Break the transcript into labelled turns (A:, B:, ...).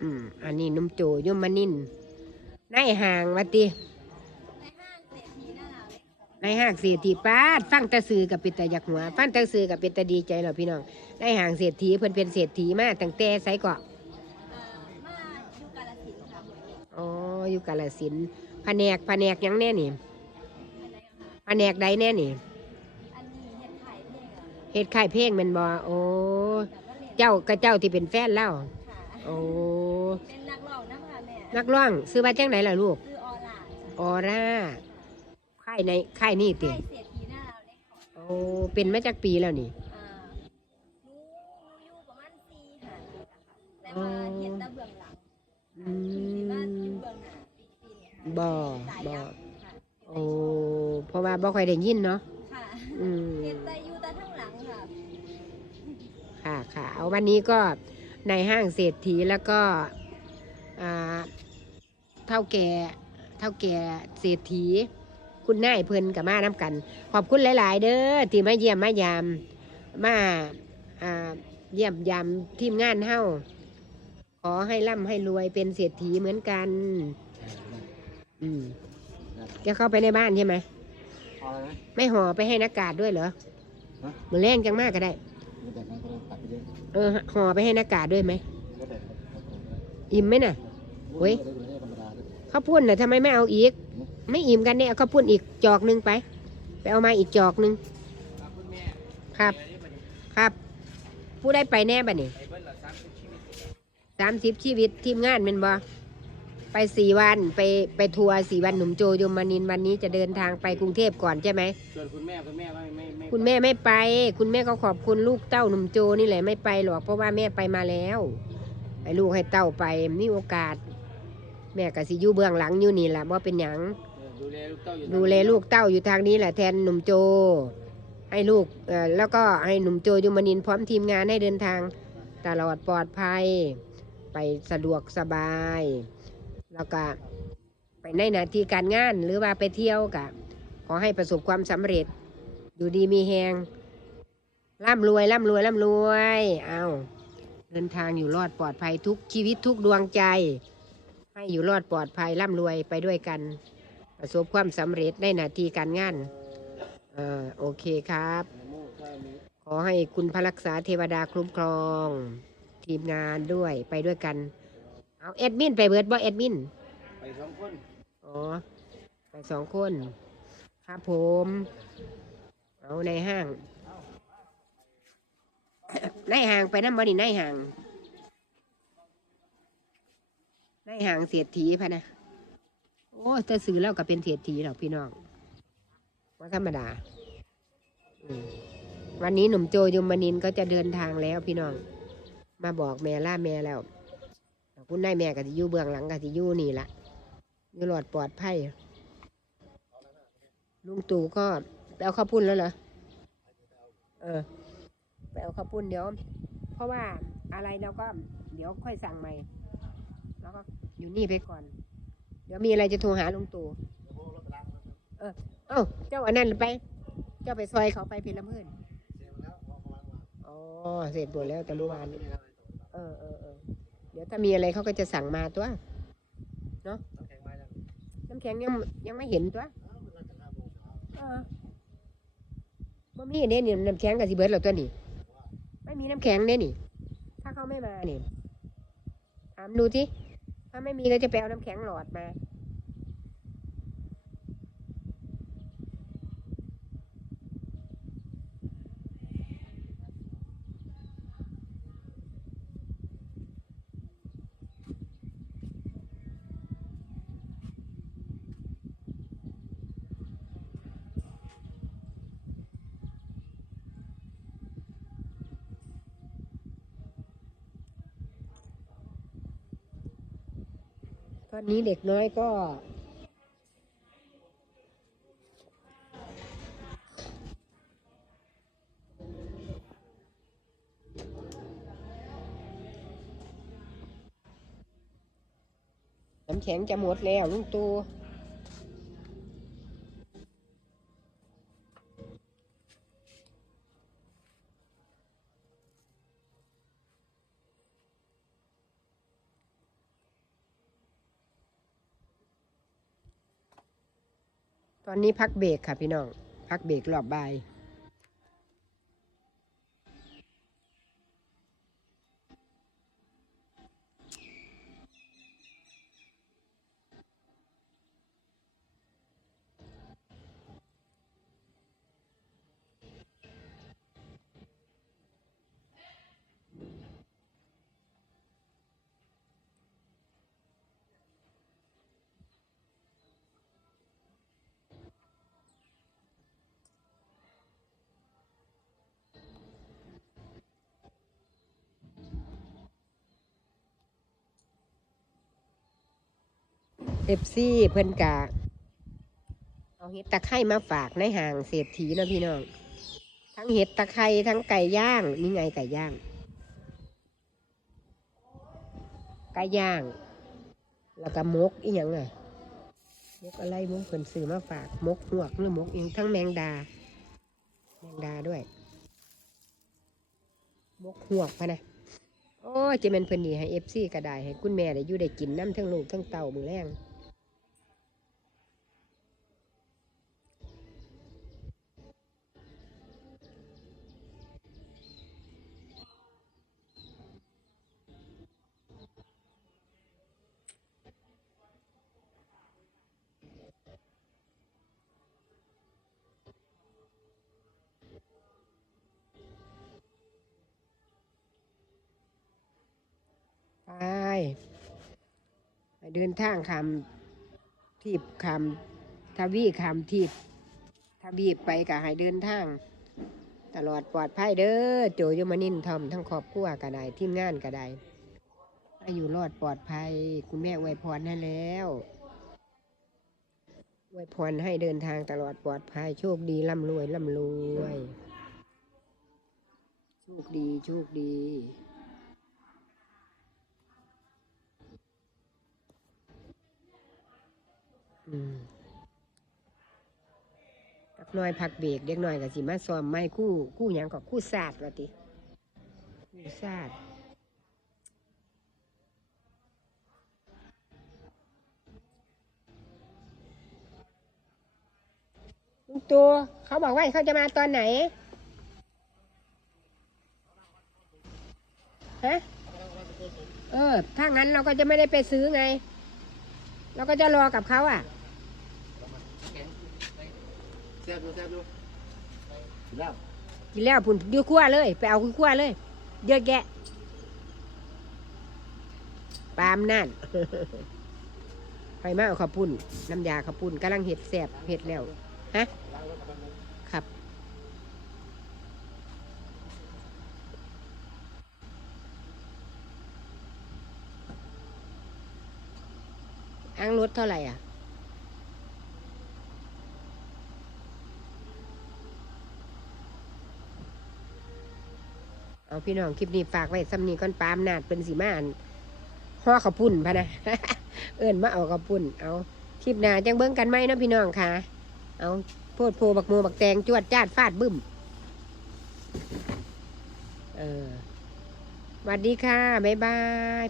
A: อืมอันนี้นุ่มโจยมมานินในห่างวัติ
B: ในห้างเศรษฐีหน้าหนาวเลยค่ะ
A: ในห้างเศรษฐีป้าดฟังแตะซื้อกับเป็นตะยักหัว ฟังแตะซื้อกับเป็นตะดีใจเหรอพี่น้องในห้างเศรษฐีเพิ่นเป็นเศรษฐีมาตั้งแต่ไสเกาะ
B: เอ่อมาอยู่กาลสินธุ์ค่ะ
A: อ๋ออยู่กาลสินธุ์แผนกแผนกหยังแน่นี่
B: อันไหนอะคะ
A: แผนกใดแน่นี่
B: อันนี้เห็ดไข่เพลงอะ
A: เฮ็ดค่ายเพลงแม่นบ่โอ้
B: แบบว่าเรียน
A: เจ้ากับเจ้าที่เป็นแฟนเล่า
B: ค่ะ
A: โอ้
B: เป็นนักร้อง นะคะแม่
A: นักร้องซื้อมาจังไหนล่ะลูก
B: คือออร่าจ้ะ
A: ออร่าค่ายในค่ายนี่ติ
B: ใช่เศรษฐีหน้าเราเลยค่ะ
A: โอ้เป็นมาจากปีแล้วนี่
B: อ่าหนูหนูอยู่ประมาณสี่ห้าปีแล้วค่ะแต่ว่าเห็นแต่เบื้องหลัง
A: อื
B: คือสิว่าอยู่
A: ม
B: เบื้องหน้าปีปีเนี่ยค่ะ
A: บ่
B: สาย
A: บ่
B: ยักษ์ค่ะ
A: โอ้เพราะว่าบ่ค่อยได้ยินเนาะ
B: ค่ะ
A: อืม
B: เห็นแต่อยู่แต่ทั้งหลังค่ะ
A: ค่ะค่ะ เอาวันนี้ก็ในห้างเศรษฐีแล้วก็อ่า เท่าแก่เท่าแก่เศรษฐี คุณนายเพิ่นกับมาน้ำกัน ขอบคุณหลาย ๆ เด้อที่มาเยี่ยมมายามมาอ่าเยี่ยมยามทีมงานเฮาขอให้ร่ำให้รวยเป็นเศรษฐีเหมือนกัน อืมจะเข้าไปในบ้านใช่ไหม
C: เอาอะไรไหม
A: ไม่ห่อไปให้นักกาดด้วยเหรอ
C: ฮะ
A: มือแรงจังมากก็ได้
C: หรือแต่นั้นก็เลยตัดไปเยอะ
A: เออห่อไปให้นักกาดด้วยไหม
C: ก็แต่ครับครับ
A: อิ่มไหมน่ะเว้ย
C: ได้ได้ธรรมดาด้วย
A: ข้าวปุ้นน่ะทำไมไม่เอาอีก ไม่อิ่มกันเนี่ยเอาข้าวปุ้นอีกจอกหนึงไป ไปเอามาอีกจอกหนึงครับ ครับ ผู้ได้ไปแน่บ่เนี่ยสามสิบชีวิตทีมงานเป็นบ่ไปสี่วันไปไปทัวร์สี่วันหนุ่มโจยมนินทร์วันนี้จะเดินทางไปกรุงเทพก่อนใช่ไหม
D: ส่วนคุณแม่คุณแม่ไม่ไม่ไม่
A: คุณแม่ไม่ไป คุณแม่ก็ขอบคุณลูกเต้าหนุ่มโจนี่แหละไม่ไปหรอกเพราะว่าแม่ไปมาแล้วให้ลูกให้เต้าไปมีโอกาส แม่ก็สิอยู่เบื้องหลังอยู่นี่แหละว่าเป็นหยัง
D: เออดูแลลูกเต้าอยู่
A: ดูแลลูกเต้าอยู่ทางนี้แหละแทนหนุ่มโจ ให้ลูกเอ่อแล้วก็ให้หนุ่มโจยมนินทร์พร้อมทีมงานให้เดินทางตลอดปลอดภัย ไปสะดวกสบาย แล้วก็ไปในหน้าที่การงานหรือว่าไปเที่ยวกับขอให้ประสบความสำเร็จ อยู่ดีมีแหงร่ำรวยร่ำรวยร่ำรวย เอาเดินทางอยู่รอดปลอดภัยทุกชีวิตทุกดวงใจ ให้อยู่รอดปลอดภัยร่ำรวยไปด้วยกัน ประสบความสำเร็จในหน้าที่การงานเอ่อโอเคครับ ขอให้คุณพระรักษาเทวดาคุ้มครอง ทีมงานด้วยไปด้วยกัน เอาแอดมินไปเบิดบ่แอดมิน
D: ไปสองคน
A: อ๋อ ไปสองคน ครับผม เอาในห้าง ในห้างไปน้ำบ่นี่ในห้าง ในห้างเสียทีพะนะ โอ้จะซื้อแล้วก็เป็นเสียทีหรอกพี่น้องว่าธรรมดา วันนี้หนุ่มโจยมนินก็จะเดินทางแล้วพี่น้อง มาบอกแม่ล่าแม่แล้วคุณนายแม่ก็จะอยู่เบื้องหลังก็จะอยู่นี่ละอยู่หลอดปลอดภัยลุงตู่ก็ไปเอาข้าวปุ้นแล้วเหรอ เออ ไปเอาข้าวปุ้นเดี๋ยว เพราะว่าอะไรเราก็เดี๋ยวค่อยสั่งใหม่ แล้วก็อยู่นี่ไปก่อน เดี๋ยวมีอะไรจะโทรหาลุงตู่เออเอ้าเจ้าอันนั้นไป เจ้าไปซอยเขาไปเพลำเพื่อนอ๋อเสร็จหมดแล้วแต่เมื่อวานนี้เออเออเออเดี๋ยวถ้ามีอะไรเขาก็จะสั่งมาตัวน้ำแข็งยังยังไม่เห็นตัวเออบ่มีเนี่ยนี่น้ำแข็งกับสิเบิร์ดหรอตัวนี้ไม่มีน้ำแข็งเนี่ยนี่ ถ้าเขาไม่มาเนี่ยถามดูที่ ถ้าไม่มีก็จะไปเอาน้ำแข็งหลอดมา ตอนนี้เด็กน้อยก็น้ำแข็งจะหมดแล้วลุงตู ตอนนี้พักเบรกค่ะพี่น้อง พักเบรกรอบบ่าย เอฟซีเพิ่นกะเอาเห็ดตะไคร่มาฝากในห่างเศรษฐีนะพี่น้อง ทั้งเห็ดตะไคร่ทั้งไก่ย่างนี่ไงไก่ย่าง ไก่ย่าง แล้วก็มกอีหยังไงมกอะไรมกเพิ่นซื้อมาฝากมกหวกหรือมกอีหยังทั้งแมงดา แมงดาด้วย มกหวกพะนะโอ้เจะเป็นเพิ่นนี่ให้เอฟซีก็ได้ให้คุณแม่ได้อยู่ได้กินน้ำทั้งลูกทั้งเต่ามือแรง เดินทางคำทีบคำทวีคำทีบทวีไปก็ให้เดินทาง ตลอดปลอดภัยเด้อโจยมนินทอมทั้งครอบครัวก็ได้ทีมงานก็ได้ใหอยู่รอดปลอดภัย คุณแม่อวยพรให้แล้วอวยพรให้เดินทางตลอดปลอดภัย โชคดีร่ำรวยร่ำรวย โชคดีโชคดี น้อยพักเบรกเด็กน้อยก็สิมาซ้อมไม้คู่คู่หยังก็คู่ศาสตร์ว่าติคู่ศาสตร์ลุงตัวเขาบอกว่าเขาจะมาตอนไหน ฮะ เออ ถ้างั้นเราก็จะไม่ได้ไปซื้อไง เราก็จะรอกับเขาอะ
C: แซ่บดูแซ่บดูกินแล้ว
A: กินแล้วพุ่นอยูขั้วเลย ไปเอาขั้วเลย เยอะแยะปามนั่นไปมาเอาข้าวปุ้นน้ำยาข้าวปุ้นกำลังเห็ดแสบเห็ดแล้วฮะครับอ้างรถเท่าไหร่อะ เอาพี่น้องคลิปนี้ฝากไว้ซ้ำนี้ก้อนปามนาดเป็นสีมานห่อข้าวปุ่นพะนะเอิ้นมาเอาข้าวปุ่นเอาคลิปหน้าจังเบิ้งกันไหมเนาะพี่น้องค่ะ เอาโพดโพบักโมบักแตงจวดจ้าดฟาดบึ้มเออสวัสดีค่ะ บ๊ายบาย